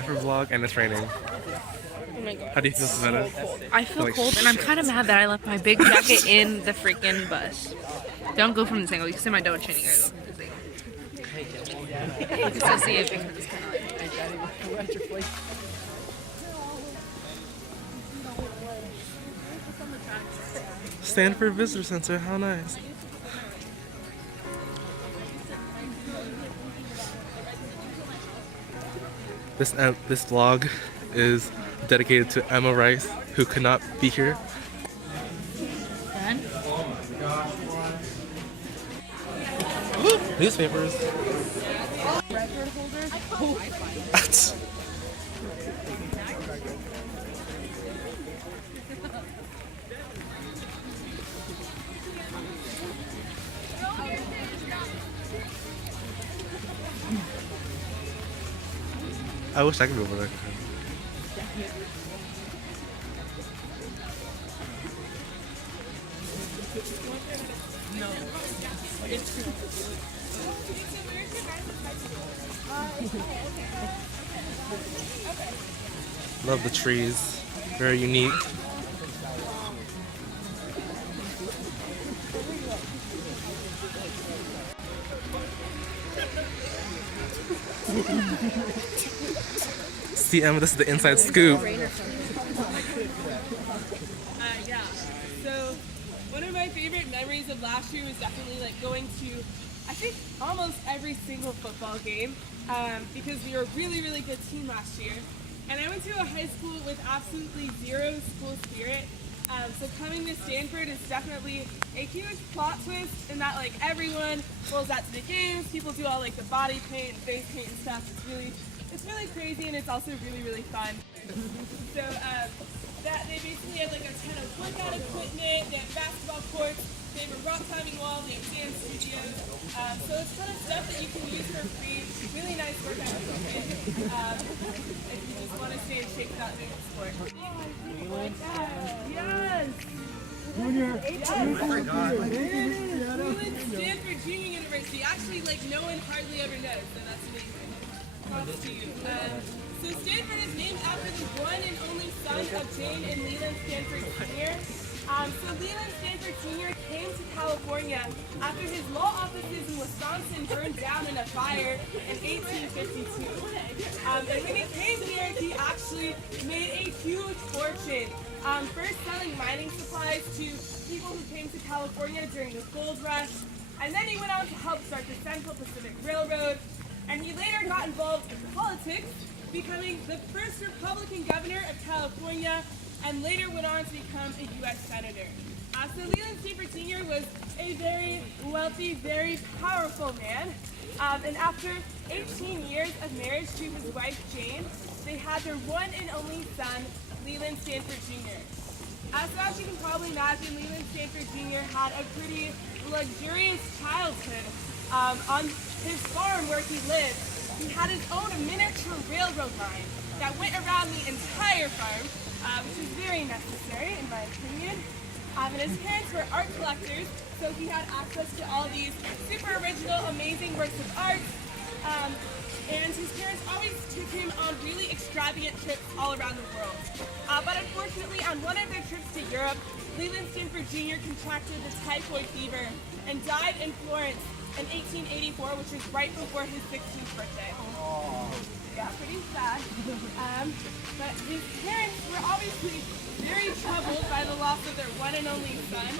Stanford vlog and it's raining. Oh my god. How do you feel about it? Cold. I feel cold and I'm kind of mad that I left my big jacket in the freaking bus. Don't go from this angle. You can see my donut chin guys. You can still see it because it's kind of like... Stanford Visitor Center, how nice. This vlog is dedicated to Emma Rice, who could not be here. Ooh, newspapers. Record holder? I wish I could go over there. Love the trees. Very unique. See, Emma, this is the inside scoop. Yeah. So one of my favorite memories of last year was definitely like going to, I think, almost every single football game because we were a really, really good team last year. And I went to a high school with absolutely zero school spirit. So coming to Stanford is definitely a huge plot twist in that like everyone rolls out to the games, people do all like the body paint and face paint and stuff. It's really crazy and it's also really, really fun. So that they basically have like a ton of workout equipment, they have basketball courts, they have a rock climbing wall, they have dance studios. So it's kind of stuff that you can use for free. Really nice workout equipment if you just want to stay in shape without doing sport. Yes! Junior! Stanford Junior University. Actually, like no one hardly ever knows, so that's amazing. Props to you. So Stanford is named after the one and only son of Jane and Leland Stanford Sr. So Leland Stanford Sr. came to California after his law offices in Wisconsin burned down in a fire in 1852. And when he came here, he actually made a huge fortune. First selling mining supplies to people who came to California during the gold rush. And then he went on to help start the Central Pacific Railroad. And he later got involved in politics, becoming the first Republican governor of California, and later went on to become a U.S. Senator. So Leland Stanford Sr. was a very wealthy, very powerful man. And after 18 years of marriage to his wife, Jane, they had their one and only son, Leland Stanford Jr. So as you can probably imagine, Leland Stanford Jr. had a pretty luxurious childhood. On his farm where he lived, he had his own miniature railroad line that went around the entire farm, which is very necessary in my opinion. And his parents were art collectors, so he had access to all these super original, amazing works of art. And his parents always took him on really extravagant trips all around the world. But unfortunately, on one of their trips to Europe, Leland Stanford Jr. contracted the typhoid fever and died in Florence in 1884, which was right before his 16th birthday. Yeah, pretty sad. But his parents were obviously very troubled by the loss of their one and only son.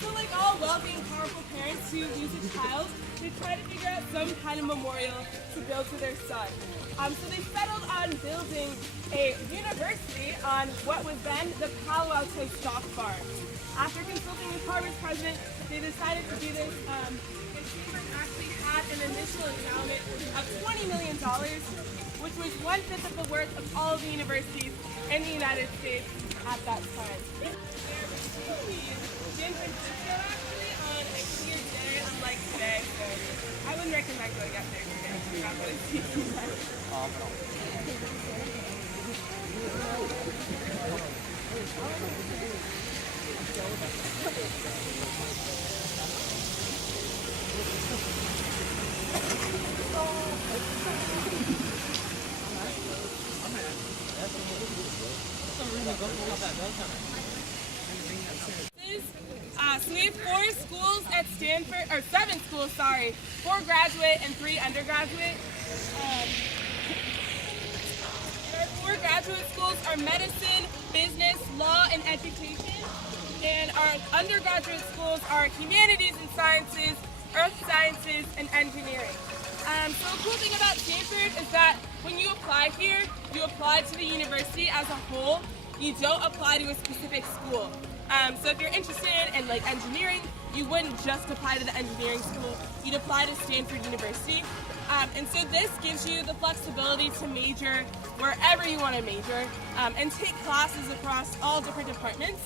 So like all wealthy and powerful parents who lose a child, they try to figure out some kind of memorial to build to their son. So they settled on building a university on what was then the Palo Alto Stock Farm. After consulting with Harvard's president, they decided to do this. The chamber actually had an initial endowment of $20 million, which was 1/5 of the worth of all of the universities in the United States at that time. San Francisco actually on a clear day, unlike today, so I wouldn't recommend going up there today. You're not going to see too much. So we have 4 schools at Stanford, or 7 schools, sorry, 4 graduate and 3 undergraduate. Our 4 graduate schools are medicine, business, law, and education. And our undergraduate schools are humanities and sciences, earth sciences, and engineering. So the cool thing about Stanford is that when you apply here, you apply to the university as a whole. You don't apply to a specific school. So if you're interested in like engineering, you wouldn't just apply to the engineering school. You'd apply to Stanford University. And so this gives you the flexibility to major wherever you want to major and take classes across all different departments.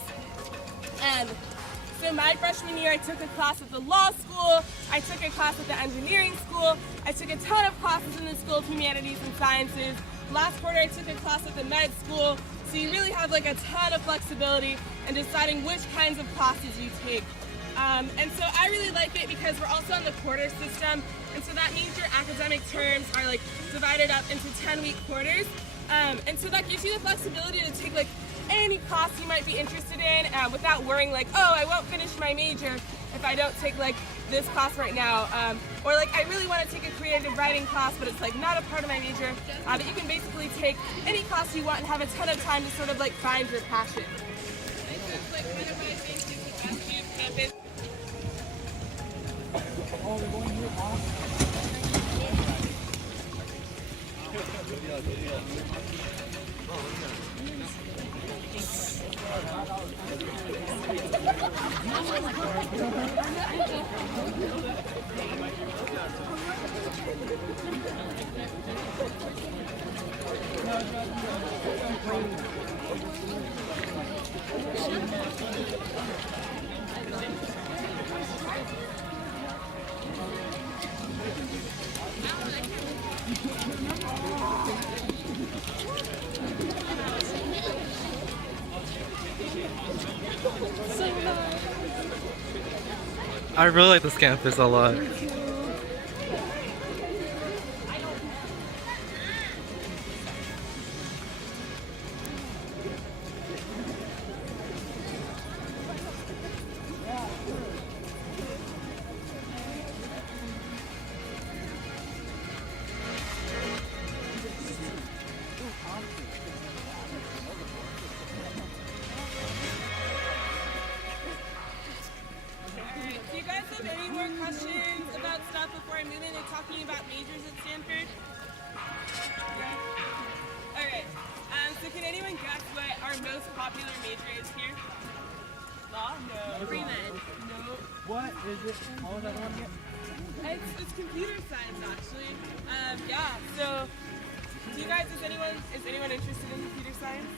So my freshman year, I took a class at the law school, I took a class at the engineering school, I took a ton of classes in the School of Humanities and Sciences. Last quarter, I took a class at the med school, so you really have like a ton of flexibility in deciding which kinds of classes you take. And so I really like it because we're also on the quarter system, and so that means your academic terms are like divided up into 10-week quarters. And so that gives you the flexibility to take like any class you might be interested in without worrying like, oh, I won't finish my major if I don't take like this class right now. Or like, I really want to take a creative writing class, but it's like not a part of my major. But you can basically take any class you want and have a ton of time to sort of like find your passion. And so it's like kind of what I think is the best view of campus. I really like this campus a lot. Any more questions about stuff before I move into talking about majors at Stanford? Alright, so can anyone guess what our most popular major is here? Law? No. Pre-med? No. What is it? What was that one again? It's computer science actually. Yeah, so is anyone interested in computer science?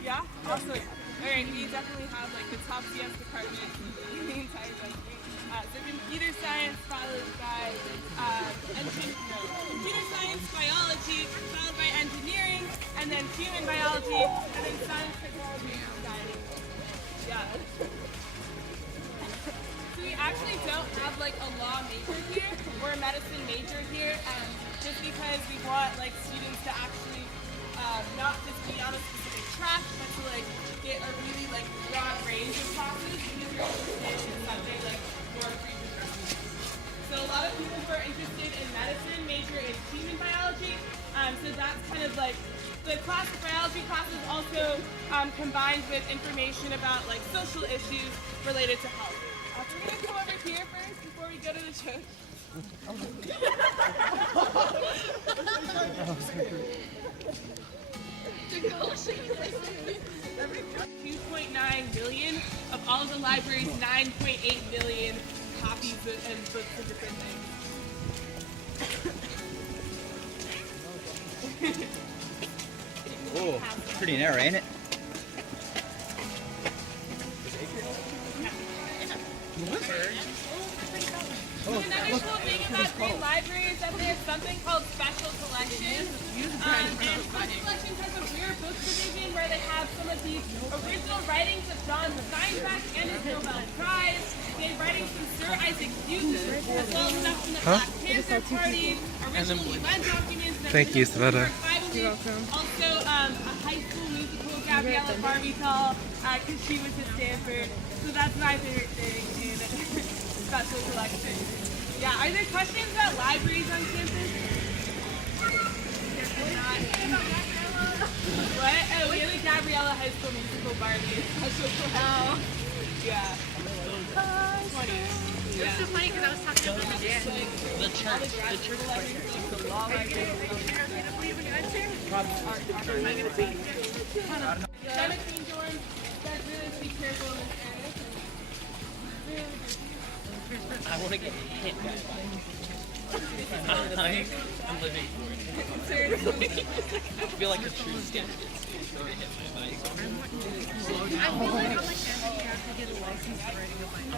Yeah? Awesome. Alright, we definitely have like the top CS department in the entire country. So computer science followed by computer science, biology, followed by engineering, and then human biology, and then science, technology, and society. Yeah. So we actually don't have like a law major here or a medicine major here, just because we want like students to actually not just be on a specific track, but to like get a really like broad range of classes because you're interested in subject like more pre-construction. So a lot of people who are interested in medicine major in human biology. So that's kind of like the classic biology classes also combined with information about like social issues related to health. We're gonna come over here first before we go to the church. 2.9 million of all of the library's 9.8 million copies and books of different things. Oh, pretty narrow, ain't it? Another cool thing about Green Library is that there's something called Special Collections. And Special Collections has a rare books division where they have some of the original writings of John Steinbeck and his Nobel Prize. They have writings from Sir Isaac Newton, as well as stuff from the Black Panther Party, original UN documents. Thank you, Savannah. attended You're welcome. also a high school musical, Gabriella Barbie-Doll, because she was at Stanford. So that's my favorite thing in special collection. Yeah, are there questions about libraries on campus? What? Oh, we have the Gabriella High School Musical Barbie special collection. Yeah. Funny. It was so funny because I was talking about the dance. The church. Clementine dorm, that's really be careful in this area. I want to get hit by a bike. I'm living for it. Seriously. I feel like a true skeptic. Hit by a bike. I feel like I'm like every year to get a license for riding a bike.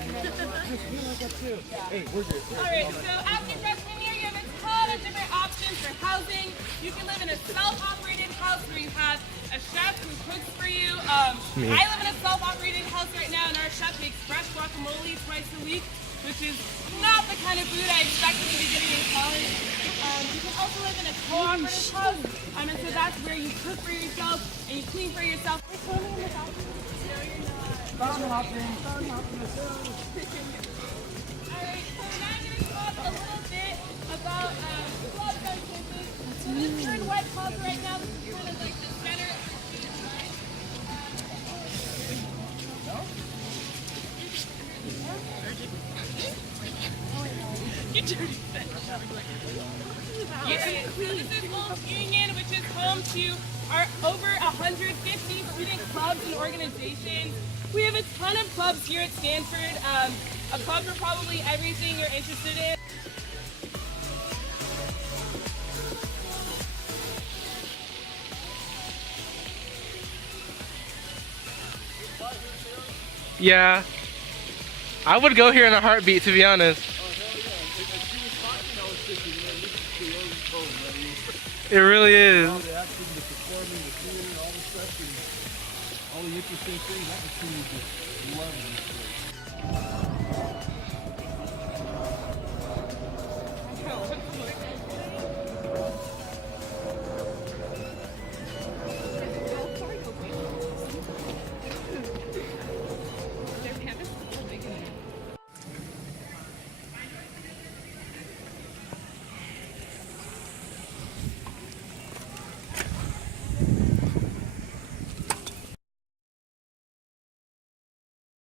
Alright, so after freshman year, you have a ton of different options for housing. You can live in a self-operated house where you have a chef who cooks for you. I live in a self-operated house right now, and our chef makes fresh guacamole twice a week, which is not the kind of food I expected to be getting in college. You can also live in a cooperative house, and so that's where you cook for yourself and you clean for yourself. Phone hopping. Alright, so now I'm going to talk a little bit about clubs on campus. So this is in White Club right now. This is kind of like the center of This is Old Union, which is home to our over 150 student clubs and organizations. We have a ton of clubs here at Stanford. A club for probably everything you're interested in. Yeah. I would go here in a heartbeat, to be honest. It really is. All the acting, the performing, the theater, all the stuff, and all the interesting things. That was just lovely.